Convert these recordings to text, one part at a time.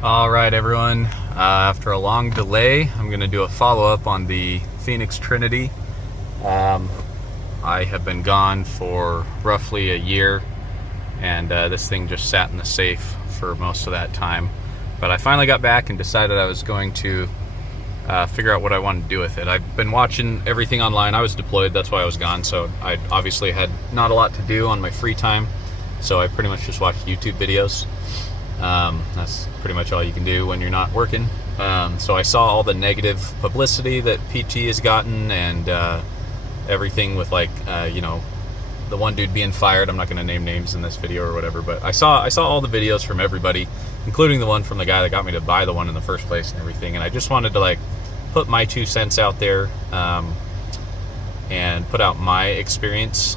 All right, everyone. After a long delay, I'm going to do a follow-up on the Phoenix Trinity. I have been gone for roughly a year, and this thing just sat in the safe for most of that time. But I finally got back and decided I was going to figure out what I wanted to do with it. I've been watching everything online. I was deployed, that's why I was gone, so I obviously had not a lot to do on my free time, so I pretty much just watched YouTube videos. That's pretty much all you can do when you're not working. So I saw all the negative publicity that PT has gotten, and everything with the one dude being fired. I'm not going to name names in this video or whatever, but I saw all the videos from everybody, including the one from the guy that got me to buy the one in the first place and everything. And I just wanted to put my 2 cents out there, and put out my experience,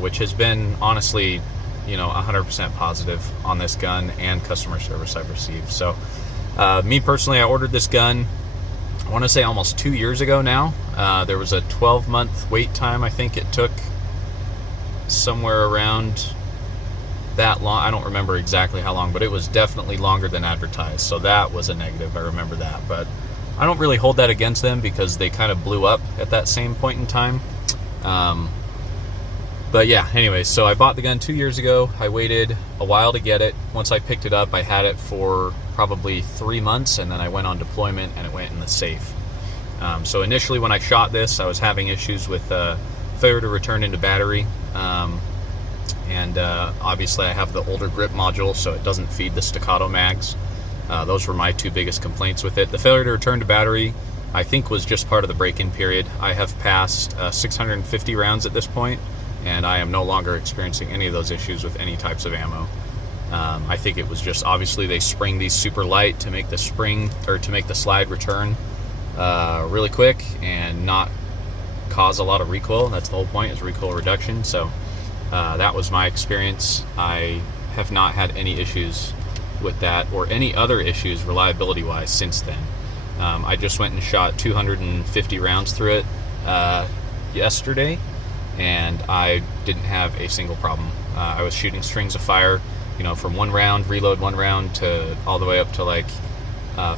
which has been honestly 100% positive on this gun and customer service I've received. So me personally, I ordered this gun, I want to say almost 2 years ago now. There was a 12-month wait time. I think it took somewhere around that long. I don't remember exactly how long, but it was definitely longer than advertised. So that was a negative. I remember that, but I don't really hold that against them because they kind of blew up at that same point in time. But yeah, anyways, so I bought the gun 2 years ago. I waited a while to get it. Once I picked it up, I had it for probably 3 months, and then I went on deployment and it went in the safe. So initially when I shot this, I was having issues with failure to return into battery. And obviously I have the older grip module, so it doesn't feed the staccato mags. Those were my 2 biggest complaints with it. The failure to return to battery, I think, was just part of the break-in period. I have passed 650 rounds at this point, and I am no longer experiencing any of those issues with any types of ammo. I think it was just, obviously they spring these super light to make the slide return really quick and not cause a lot of recoil. That's the whole point, is recoil reduction. So that was my experience. I have not had any issues with that or any other issues reliability wise since then. I just went and shot 250 rounds through it yesterday, and I didn't have a single problem. I was shooting strings of fire, from one round, reload one round, to all the way up to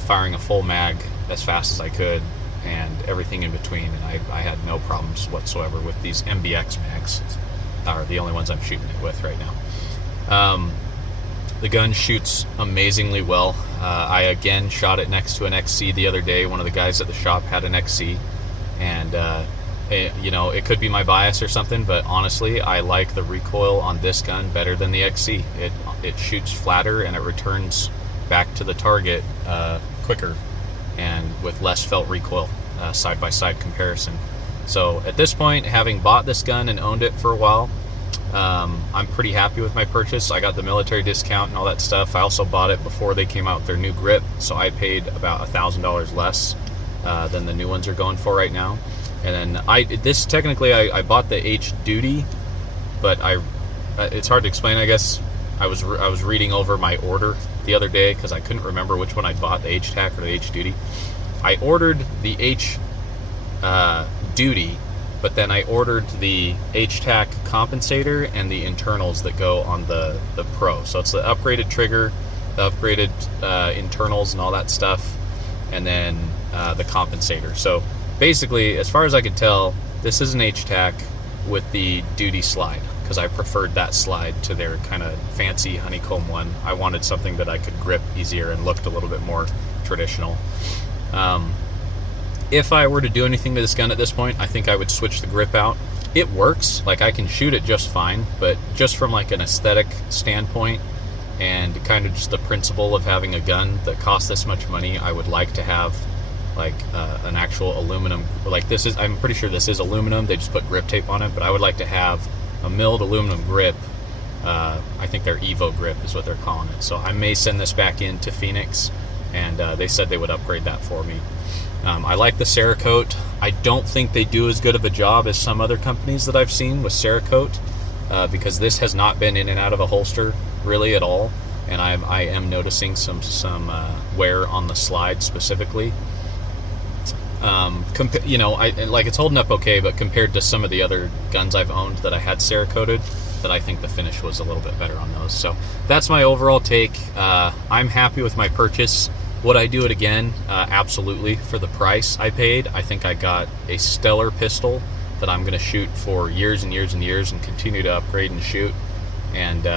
firing a full mag as fast as I could, and everything in between. And I had no problems whatsoever with these MBX mags. Are the only ones I'm shooting it with right now. The gun shoots amazingly well. I again shot it next to an XC the other day. One of the guys at the shop had an XC, and it could be my bias or something, but honestly, I like the recoil on this gun better than the XC. It shoots flatter and it returns back to the target quicker and with less felt recoil, side-by-side comparison. So at this point, having bought this gun and owned it for a while, I'm pretty happy with my purchase. I got the military discount and all that stuff. I also bought it before they came out with their new grip, so I paid about $1,000 less than the new ones are going for right now. And then I bought the H Duty, but it's hard to explain, I guess. I was reading over my order the other day because I couldn't remember which one I bought, the htac or the H Duty. I ordered the H Duty, but then I ordered the htac compensator and the internals that go on the Pro. So it's the upgraded trigger, the upgraded internals and all that stuff, and then the compensator. So basically, as far as I could tell, this is an htac with the Duty slide, because I preferred that slide to their kind of fancy honeycomb one. I wanted something that I could grip easier and looked a little bit more traditional. If I were to do anything to this gun at this point, I think I would switch the grip out. It works, I can shoot it just fine, but just from an aesthetic standpoint and kind of just the principle of having a gun that costs this much money, I would like to have an actual aluminum, I'm pretty sure this is aluminum, they just put grip tape on it, but I would like to have a milled aluminum grip. I think their Evo grip is what they're calling it. So I may send this back in to Phoenix, and they said they would upgrade that for me. I like the Cerakote. I don't think they do as good of a job as some other companies that I've seen with Cerakote, because this has not been in and out of a holster really at all, and I am noticing some wear on the slide specifically. It's holding up okay, but compared to some of the other guns I've owned that I had Cerakoted, that I think the finish was a little bit better on those. So that's my overall take. I'm happy with my purchase. Would I do it again? Absolutely. For the price I paid, I think I got a stellar pistol that I'm going to shoot for years and years and years and continue to upgrade and shoot. And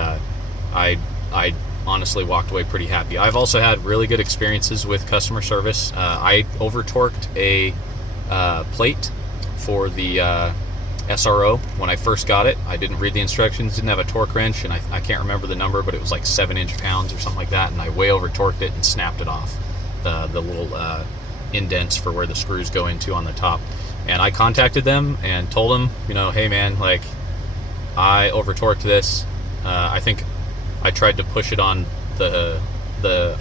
I honestly walked away pretty happy. I've also had really good experiences with customer service. I over-torqued a plate for the SRO when I first got it. I didn't read the instructions, didn't have a torque wrench, and I can't remember the number, but it was like 7 inch-pounds or something like that, and I way over torqued it and snapped it off the little indents for where the screws go into on the top. And I contacted them and told them, you know, hey man, like, I over torqued this. I think I tried to push it on the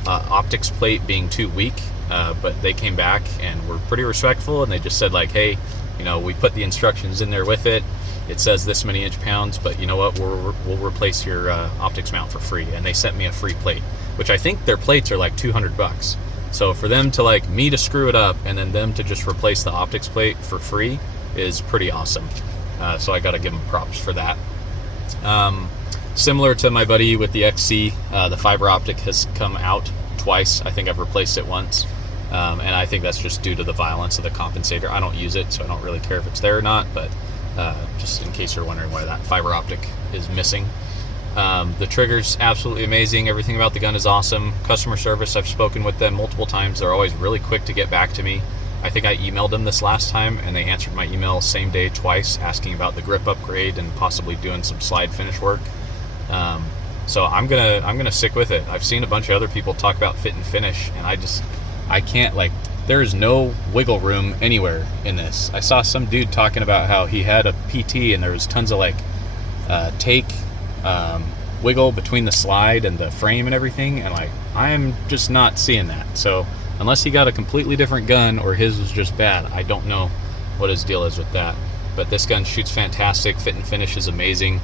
optics plate being too weak, but they came back and were pretty respectful, and they just said like, hey, you know, we put the instructions in there with it. It says this many inch-pounds, but you know what? We'll replace your optics mount for free. And they sent me a free plate, which I think their plates are like $200. So for them to like me to screw it up and then them to just replace the optics plate for free is pretty awesome. So I got to give them props for that. Similar to my buddy with the XC, the fiber optic has come out twice. I think I've replaced it once. And I think that's just due to the violence of the compensator. I don't use it, so I don't really care if it's there or not, but just in case you're wondering why that fiber optic is missing. The trigger's absolutely amazing. Everything about the gun is awesome. Customer service, I've spoken with them multiple times. They're always really quick to get back to me. I think I emailed them this last time, and they answered my email same day twice, asking about the grip upgrade and possibly doing some slide finish work. So I'm gonna stick with it. I've seen a bunch of other people talk about fit and finish, and I can't, like, there is no wiggle room anywhere in this. I saw some dude talking about how he had a PT and there was tons of like wiggle between the slide and the frame and everything, and like, I am just not seeing that. So unless he got a completely different gun or his was just bad, I don't know what his deal is with that. But this gun shoots fantastic. Fit and finish is amazing.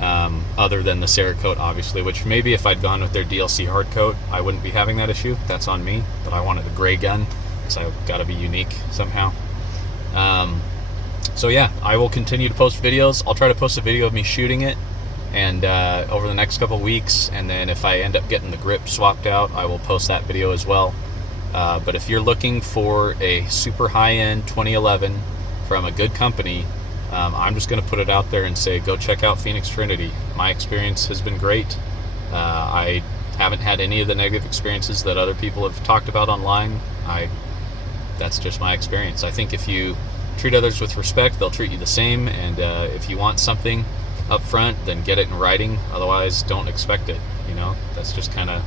Other than the Cerakote, obviously, which maybe if I'd gone with their DLC hard coat, I wouldn't be having that issue. That's on me, but I wanted a gray gun because I've got to be unique somehow. So yeah, I will continue to post videos. I'll try to post a video of me shooting it and over the next couple weeks, and then if I end up getting the grip swapped out, I will post that video as well. But if you're looking for a super high-end 2011 from a good company, I'm just going to put it out there and say, go check out Phoenix Trinity. My experience has been great. I haven't had any of the negative experiences that other people have talked about online. That's just my experience. I think if you treat others with respect, they'll treat you the same, and if you want something up front, then get it in writing. Otherwise, don't expect it. You know, that's just kind of,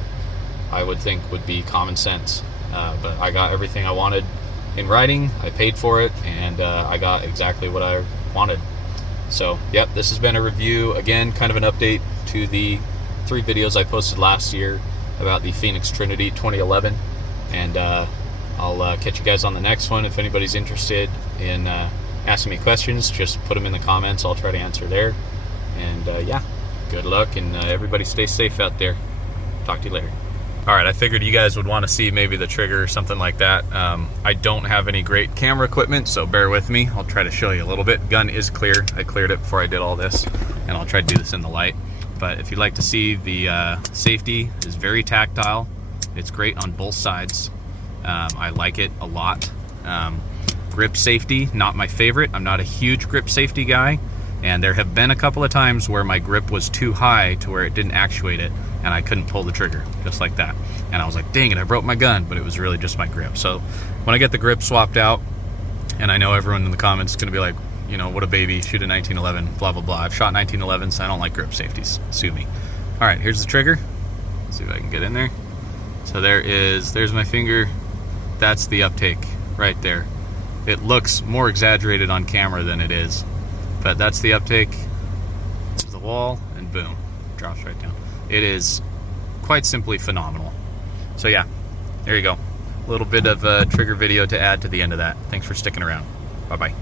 I would think, would be common sense. But I got everything I wanted in writing. I paid for it, and I got exactly what I wanted. So yep, this has been a review, again, kind of an update to the 3 videos I posted last year about the Phoenix Trinity 2011, and I'll catch you guys on the next one. If anybody's interested in asking me questions, just put them in the comments. I'll try to answer there. And yeah, good luck, and everybody stay safe out there. Talk to you later. Alright, I figured you guys would want to see maybe the trigger or something like that. I don't have any great camera equipment, so bear with me. I'll try to show you a little bit. Gun is clear. I cleared it before I did all this, and I'll try to do this in the light. But if you'd like to see, the safety is very tactile. It's great on both sides. I like it a lot. Grip safety, not my favorite. I'm not a huge grip safety guy, and there have been a couple of times where my grip was too high to where it didn't actuate it, and I couldn't pull the trigger, just like that. And I was like, dang it, I broke my gun, but it was really just my grip. So when I get the grip swapped out, and I know everyone in the comments is gonna be like, you know, what a baby, shoot a 1911, blah, blah, blah. I've shot 1911s, I don't like grip safeties, sue me. All right, here's the trigger. Let's see if I can get in there. So there's my finger. That's the uptake right there. It looks more exaggerated on camera than it is, but that's the uptake. To the wall, and boom, drops right down. It is quite simply phenomenal. So yeah, there you go. A little bit of a trigger video to add to the end of that. Thanks for sticking around. Bye-bye.